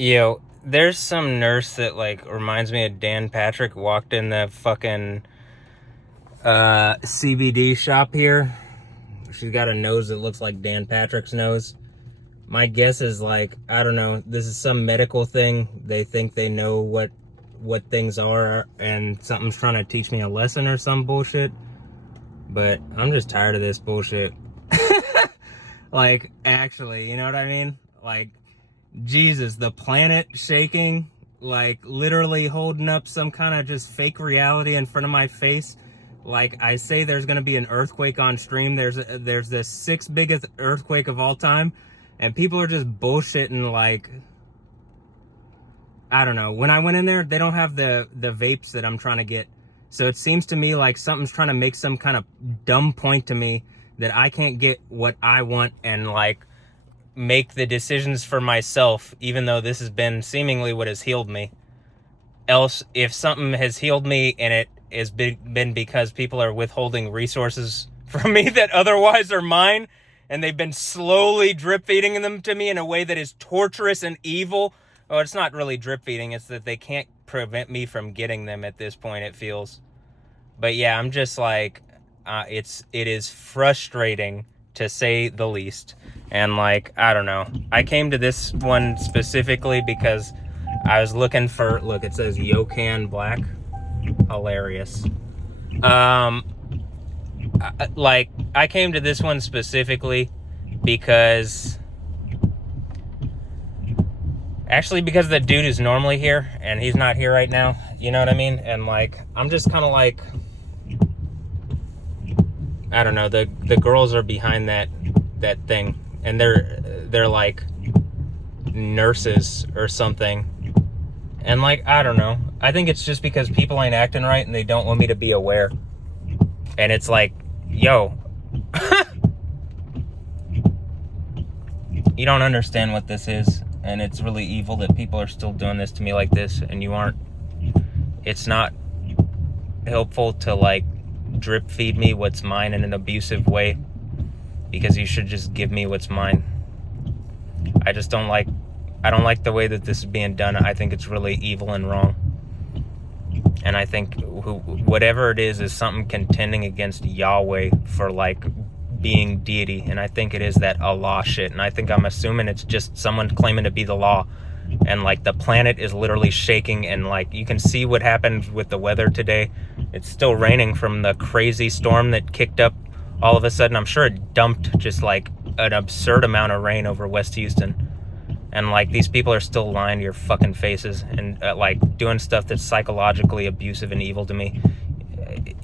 Yo, there's some nurse that like reminds me of Dan Patrick. Walked in the fucking CBD shop here. She's got a nose that looks like Dan Patrick's nose. My guess is like, I don't know, this is some medical thing. They think they know what things are, and something's trying to teach me a lesson or some bullshit. But I'm just tired of this bullshit. Like, actually, you know what I mean? Like, Jesus, the planet shaking, like literally holding up some kind of just fake reality in front of my face. Like, I say there's going to be an earthquake on stream. There's the sixth biggest earthquake of all time, and people are just bullshitting. Like, I don't know. When I went in there, they don't have the vapes that I'm trying to get. So it seems to me like something's trying to make some kind of dumb point to me that I can't get what I want and like make the decisions for myself, even though this has been seemingly what has healed me. Else, if something has healed me and it has been because people are withholding resources from me that otherwise are mine, and they've been slowly drip feeding them to me in a way that is torturous and evil. Oh, it's not really drip feeding, it's that they can't prevent me from getting them at this point, it feels. But yeah, I'm just like, it is frustrating to say the least. And like, I don't know. I came to this one specifically because I was looking for, look, it says Yokan Black. Hilarious. I came to this one specifically because the dude is normally here and he's not here right now. You know what I mean? And like, I'm just kind of like, I don't know, the girls are behind that thing, and they're like nurses or something. And like, I don't know. I think it's just because people ain't acting right and they don't want me to be aware. And it's like, yo, you don't understand what this is, and it's really evil that people are still doing this to me like this, and you aren't. It's not helpful to like drip feed me what's mine in an abusive way, because you should just give me what's mine. I don't like the way that this is being done. I think it's really evil and wrong. And I think whatever it is something contending against Yahweh for like being deity. And I think it is that Allah shit. And I'm assuming it's just someone claiming to be the law. And like the planet is literally shaking, and like you can see what happened with the weather today. It's still raining from the crazy storm that kicked up all of a sudden. I'm sure it dumped just like an absurd amount of rain over West Houston. And like, these people are still lying to your fucking faces and like doing stuff that's psychologically abusive and evil to me.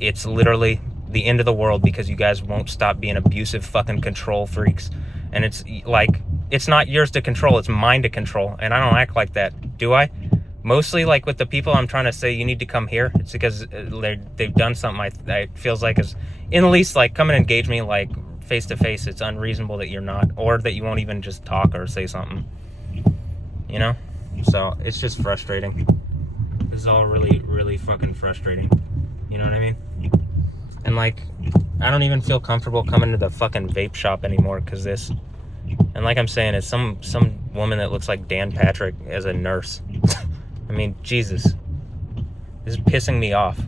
It's literally the end of the world because you guys won't stop being abusive fucking control freaks. And it's like, it's not yours to control, it's mine to control. And I don't act like that, do I? Mostly like with the people I'm trying to say you need to come here, it's because they've done something it feels like is, in the least, like, come and engage me like face to face. It's unreasonable that you're not, or that you won't even just talk or say something. You know? So it's just frustrating. This is all really, really fucking frustrating. You know what I mean? And like, I don't even feel comfortable coming to the fucking vape shop anymore because this. And like I'm saying, it's some woman that looks like Dan Patrick as a nurse. I mean, Jesus. This is pissing me off.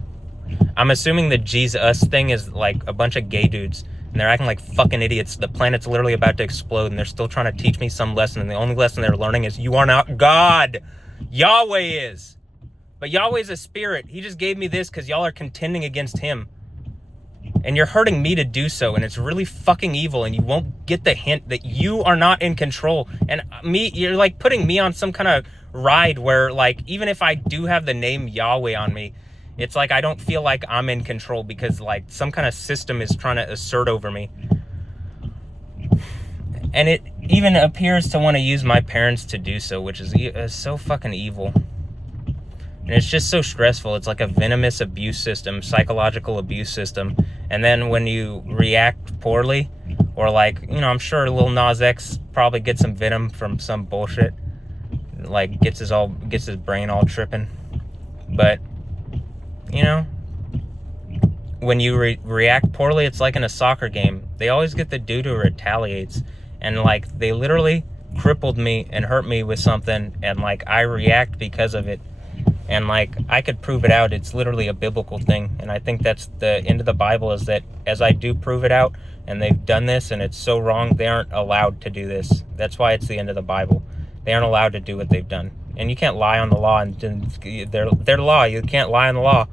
I'm assuming the Jesus thing is like a bunch of gay dudes, and they're acting like fucking idiots. The planet's literally about to explode, and they're still trying to teach me some lesson, and the only lesson they're learning is you are not God. Yahweh is. But Yahweh's a spirit. He just gave me this because y'all are contending against him. And you're hurting me to do so, and it's really fucking evil, and you won't get the hint that you are not in control. And you're like putting me on some kind of ride where, like, even if I do have the name Yahweh on me, it's like I don't feel like I'm in control because like some kind of system is trying to assert over me. And it even appears to want to use my parents to do so, which is so fucking evil. And it's just so stressful. It's like a venomous abuse system, psychological abuse system. And then when you react poorly, or like, you know, I'm sure Lil Nas X probably gets some venom from some bullshit. Like gets his brain all tripping. But, you know, when you react poorly, it's like in a soccer game. They always get the dude who retaliates. And like, they literally crippled me and hurt me with something, and like I react because of it, and like I could prove it out. It's literally a biblical thing, and I think that's the end of the Bible, is that as I do prove it out and they've done this and it's so wrong, they aren't allowed to do this. That's why it's the end of the Bible. They aren't allowed to do what they've done, and you can't lie on the law, and they're law. You can't lie on the law,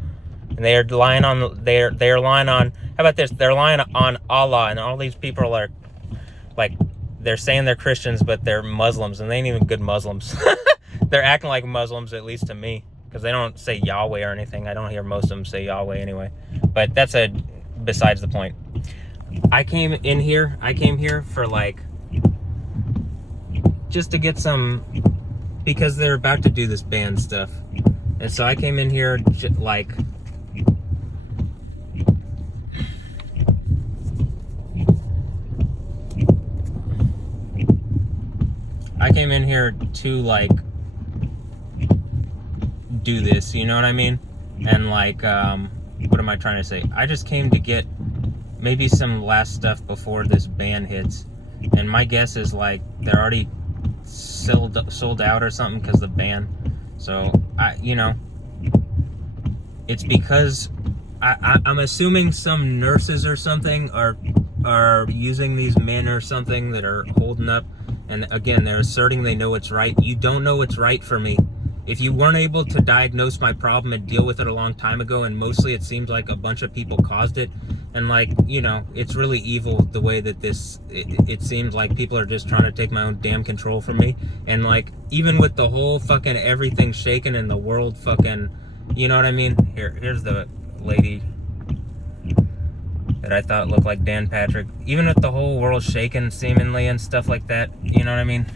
and they're lying on how about this, they're lying on Allah, and all these people are like they're saying they're Christians, but they're Muslims, and they ain't even good Muslims. They're acting like Muslims, at least to me, because they don't say Yahweh or anything. I don't hear most of them say Yahweh anyway, but that's besides the point. I came here for like just to get some, because they're about to do this ban stuff, and so I came in here like to like do this, you know what I mean? And like what am I trying to say? I just came to get maybe some last stuff before this ban hits, and my guess is like they're already sold out or something because the ban. So it's because I'm assuming some nurses or something are using these men or something that are holding up, and again they're asserting they know what's right. You don't know what's right for me. If you weren't able to diagnose my problem and deal with it a long time ago, and mostly it seems like a bunch of people caused it, and like, it's really evil the way that it seems like people are just trying to take my own damn control from me. And like, even with the whole fucking everything shaking in the world fucking, you know what I mean? Here's the lady that I thought looked like Dan Patrick. Even with the whole world shaking seemingly and stuff like that, you know what I mean?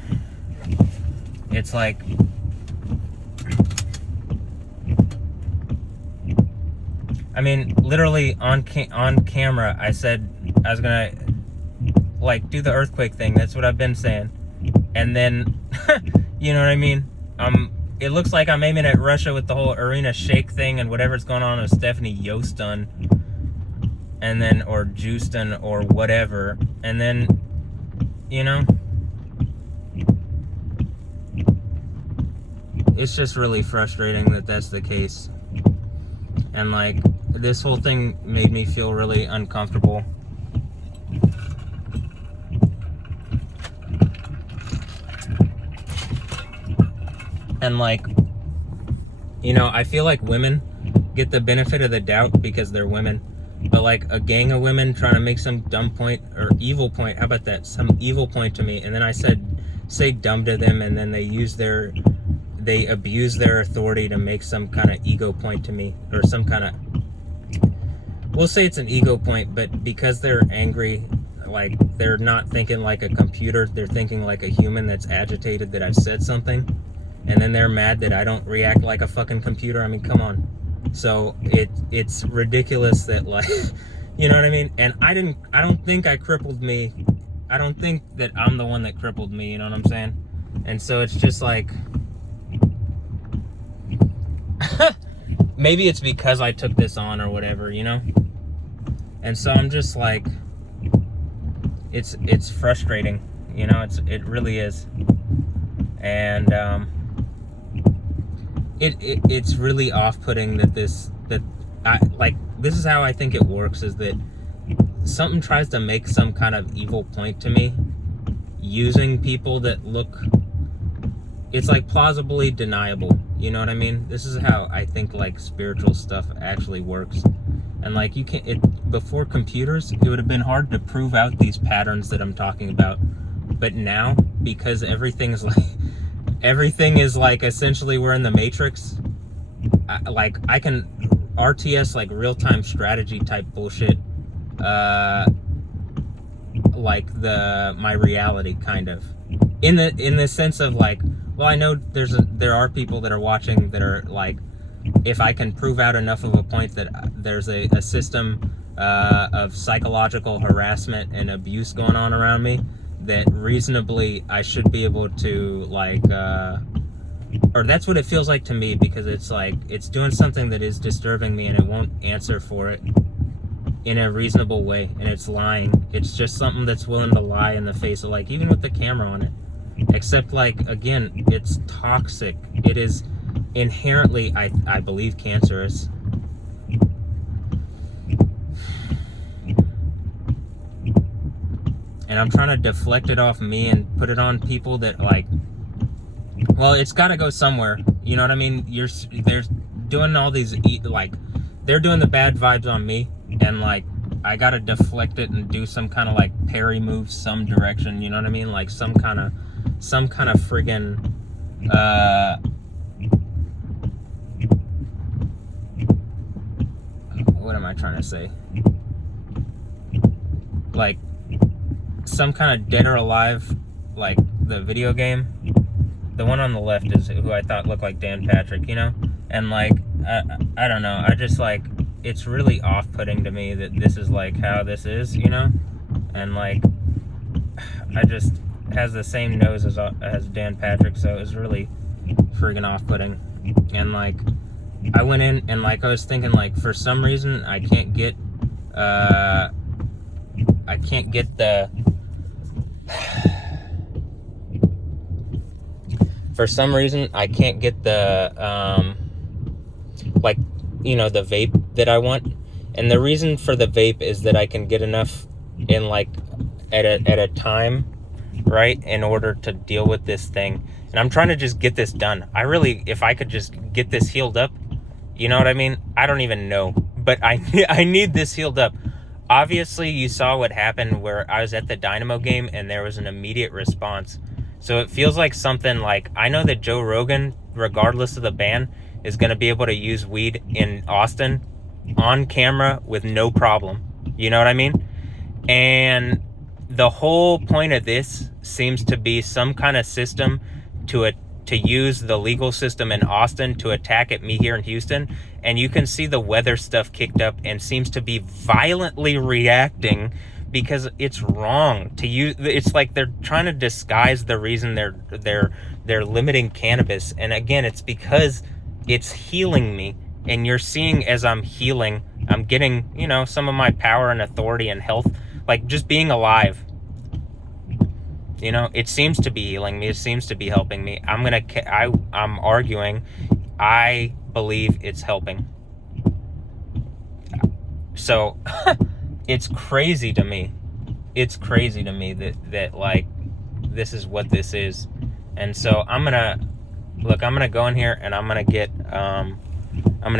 It's like, I mean, literally on camera, I said I was gonna like do the earthquake thing. That's what I've been saying. And then, you know what I mean? It looks like I'm aiming at Russia with the whole arena shake thing and whatever's going on with Stephanie Yostin, and then, or Justin or whatever. And then, it's just really frustrating that that's the case. And like, this whole thing made me feel really uncomfortable. And like, I feel like women get the benefit of the doubt because they're women. But like a gang of women trying to make some dumb point or evil point, how about that? Some evil point to me, and then I say dumb to them, and then they abuse their authority to make some kind of ego point to me, or some kind of, we'll say it's an ego point, but because they're angry, like they're not thinking like a computer, they're thinking like a human that's agitated that I've said something, and then they're mad that I don't react like a fucking computer. I mean, come on. So it's ridiculous that, like, you know what I mean? And I don't think I crippled me. I don't think that I'm the one that crippled me, you know what I'm saying? And so it's just like, maybe it's because I took this on or whatever, And so I'm just like, it's frustrating, it really is. And it's really off-putting that this is how I think it works, is that something tries to make some kind of evil point to me using people that look, it's like plausibly deniable, you know what I mean? This is how I think like spiritual stuff actually works. And like, before computers, it would have been hard to prove out these patterns that I'm talking about. But now, because everything is like essentially we're in the Matrix, I can RTS like real-time strategy type bullshit, like my reality, kind of, in the sense of like, well, I know there are people that are watching that are like, if I can prove out enough of a point that there's a system of psychological harassment and abuse going on around me, that reasonably I should be able to like, or that's what it feels like to me, because it's like, it's doing something that is disturbing me and it won't answer for it in a reasonable way, and it's lying. It's just something that's willing to lie in the face of, like, even with the camera on it, Except, like, again, it's toxic. It is inherently, I believe, cancerous. And I'm trying to deflect it off me and put it on people that, like, well, it's got to go somewhere. You know what I mean? They're doing all these, like, they're doing the bad vibes on me, and, like, I got to deflect it and do some kind of, like, parry move some direction. You know what I mean? Like, some kind of friggin', what am I trying to say? Like, some kind of Dead or Alive, like the video game. The one on the left is who I thought looked like Dan Patrick, you know? And, like, I don't know. I just, like, it's really off-putting to me that this is, like, how this is, you know? And, like, I just has the same nose as Dan Patrick, so it was really friggin' off-putting. And, like, I went in and, like, I was thinking, like, for some reason I can't get the for some reason I can't get the like, you know, the vape that I want. And the reason for the vape is that I can get enough in, like, at a time, right, in order to deal with this thing. And I'm trying to just get this done. I really, if I could just get this healed up, you know what I mean? I don't even know, but I need this healed up. Obviously, you saw what happened where I was at the Dynamo game and there was an immediate response. So it feels like something, like, I know that Joe Rogan, regardless of the ban, is going to be able to use weed in Austin on camera with no problem. You know what I mean? And the whole point of this seems to be some kind of system to use the legal system in Austin to attack at me here in Houston. And you can see the weather stuff kicked up and seems to be violently reacting because it's wrong to use. It's like they're trying to disguise the reason they're limiting cannabis. And again, it's because it's healing me. And you're seeing as I'm healing, I'm getting, you know, some of my power and authority and health, like just being alive. You know, it seems to be healing me. It seems to be helping me. I'm arguing. I believe it's helping. So it's crazy to me. It's crazy to me that like this is what this is. And so I'm gonna go in here and I'm gonna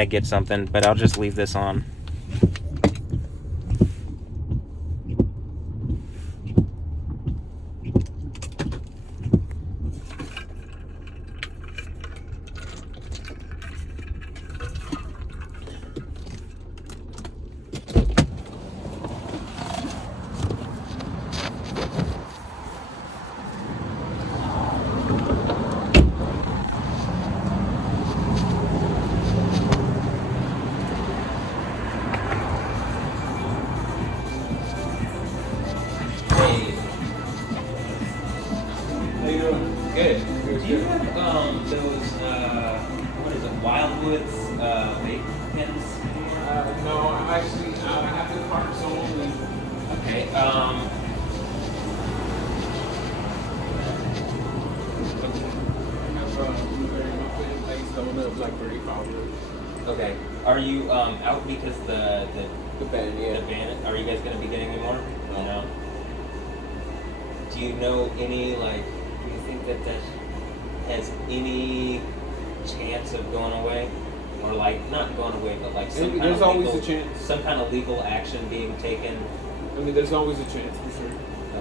get something, but I'll just leave this on. Good. Do you have those what is it, Wildwoods vape pens anymore? No, actually, I have the cards only. Okay. Like 35. Okay. Are you out because the ban? Yeah. The ban? Are you guys gonna be getting any more? No. Do you know any, like? Do you think that has any chance of going away, or like not going away, but like There's always a chance. Some kind of legal action being taken? I mean, there's always a chance for sure,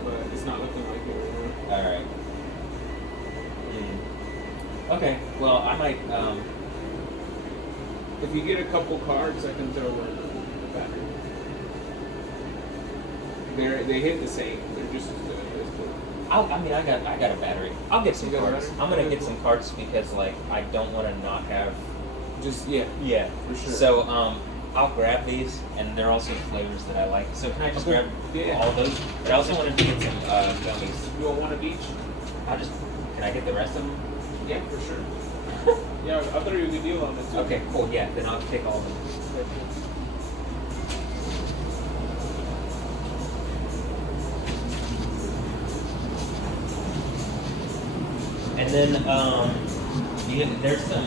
but it's not looking like it right now. All right. Okay. Well, I might. If you get a couple cards, I can throw in the battery. They hit the same. They're just as good. I got a battery. I'll get some cards. I'm gonna get some cards because, like, I don't want to not have. Yeah, for sure. So I'll grab these, and they're also flavors that I like. So can I just grab all those? But I also wanted to get some gummies. You want one of each? Can I get the rest of them? Yeah, for sure. Yeah, I'll throw you a good deal on this too. Okay, cool. Yeah, then I'll take all of them. And then there's some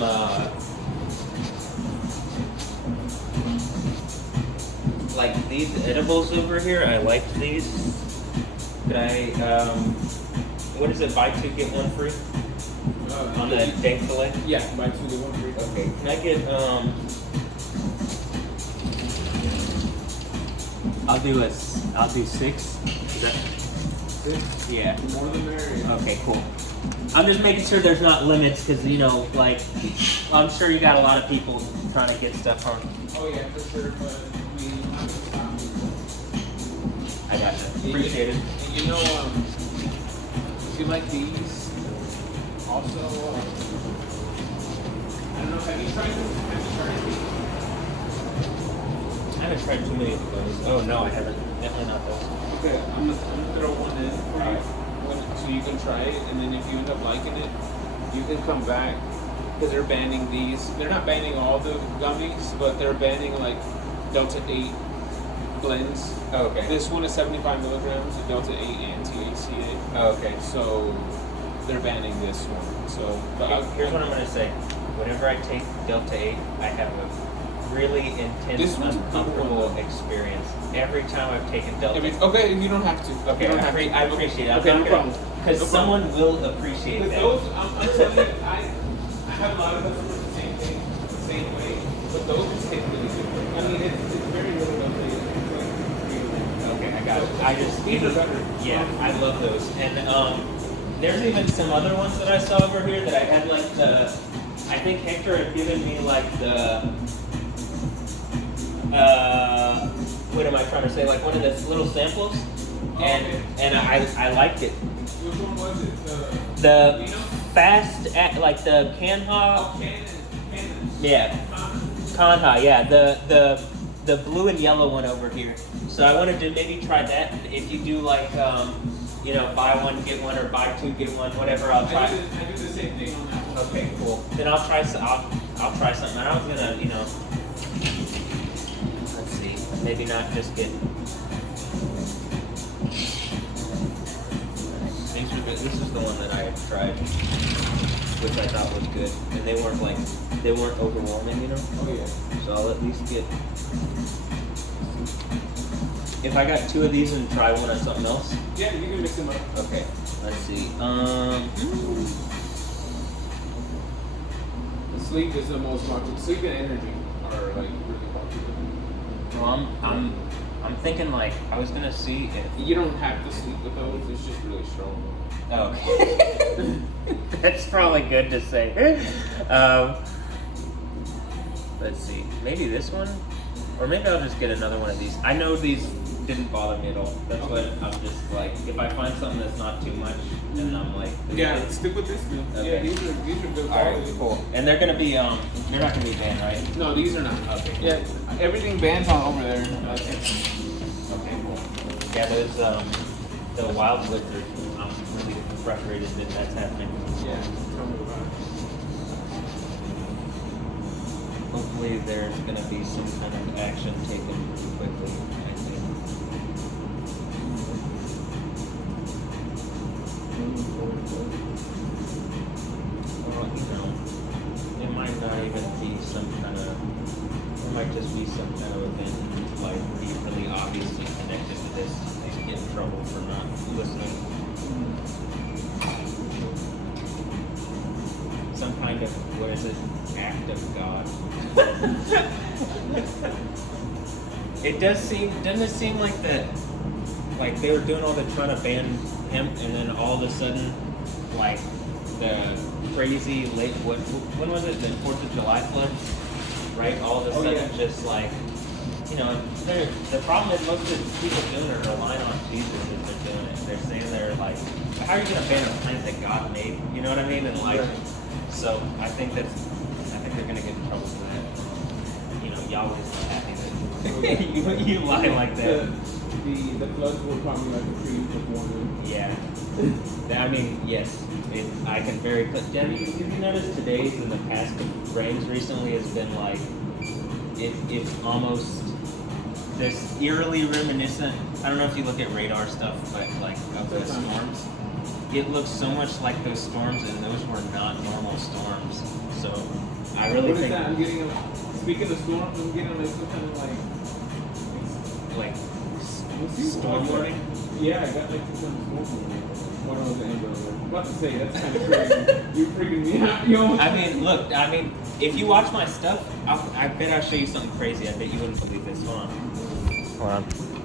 like these edibles over here. I liked these. Could I what is it? Buy two get one free on the dank fillet? Yeah, buy two get one free. Okay. Can I get I'll do 6. Is that 6? yeah. More than merrier. Okay, cool. I'm just making sure there's not limits because, you know, like, I'm sure you got a lot of people trying to get stuff from. Oh yeah, for sure. But I mean, you don't have to stop. I got you. Appreciate it. And you know, if you like these, also, I don't know. Have you tried these? I haven't tried too many of those. Oh no, I haven't. Definitely not those. Okay, I'm gonna throw one in for you, so you can try it, and then if you end up liking it, you can come back, because they're banning these. They're not banning all the gummies, but they're banning like Delta 8 blends. Oh, okay. This one is 75 milligrams of Delta 8 and THCA. Oh, okay. So they're banning this one. So, but Here's what I'm gonna say. Whenever I take Delta 8, I have a really intense, This one's a good uncomfortable one. experience every time I've taken Delta. okay, you don't have to. Okay, You don't have I appreciate it. Okay, no problem. Because No someone will appreciate But that. those, I'm telling you, I have a lot of customers the same thing, the same way. But those just hit really good. I mean, it's very little Delta 8. Okay, I got it. I just These are better. Yeah, I love those. And there's even some other ones that I saw over here that I had like the. I think Hector had given me like the. What am I trying to say? Like one of the little samples, and I liked it. Which one was it? The fast like the Canha. Oh, Canon. Yeah, Canha. Yeah, the blue and yellow one over here. So I wanted to maybe try that. If you do like you know, buy one get one or buy two get one, whatever. I'll try. I do the same thing on that one. Okay, cool. Then I'll try. I'll try something. I was gonna, you know. Let's see. Maybe not just get. This is the one that I had tried, which I thought was good, and they weren't overwhelming, you know. Oh yeah. So I'll at least get. If I got 2 of these and try one on something else. Yeah, you can mix them up. Okay. Let's see. Sleep is the most popular. Sleep and energy are like really popular. Well, I'm thinking like I was gonna see if. You don't have to sleep with those. It's just really strong. Okay. That's probably good to say. Let's see. Maybe this one, or maybe I'll just get another one of these. I know these didn't bother me at all. That's what I'm just like. If I find something that's not too much, then I'm like. Yeah, stick with this one. Okay. Yeah, these are good All right, quality. cool. And they're gonna be they're not gonna be banned, right? No, these are not. Okay. Yeah, everything bans on over there. Okay, cool. Yeah, those the wild liquor. I'm really frustrated that that's happening. Yeah, tell me about it. Hopefully, there's gonna be some kind of action taken quickly. I think. Well, you know, it might not even be some kind of. It might just be some kind of event, like be really obviously connected to this and get in trouble for not listening. Some kind of, what is it, act of God. Doesn't it seem like that, like they were doing all the trying to ban hemp and then all of a sudden, like the crazy late, when was it, the 4th of July floods, right? All of a sudden just like, you know, the problem is most of the people doing it are relying on Jesus as they're doing it. They're saying they're like, how are you going to ban a plant that God made? You know what I mean? And like, so I think they're going to get in trouble for that. You know, Yahweh's not happy that you lie like that. The floods were probably like a preemptive warning. Yeah. I mean, yes. I can very clear. Have you noticed today's and the past rains recently has been like, it's almost this eerily reminiscent. I don't know if you look at radar stuff, but like of the storms. it looks so much like those storms, and those were not normal storms. So I really What is think that? I'm getting speaking of storms, I'm getting like some kind of like storm warning. Yeah, I got like some kind of storm warning. What was the end of it? I'm about to say that's kind of crazy. You're freaking me out, yo. I mean, look. I mean, if you watch my stuff, I bet I'll show you something crazy. I bet you wouldn't believe this. Hold on. Hold on.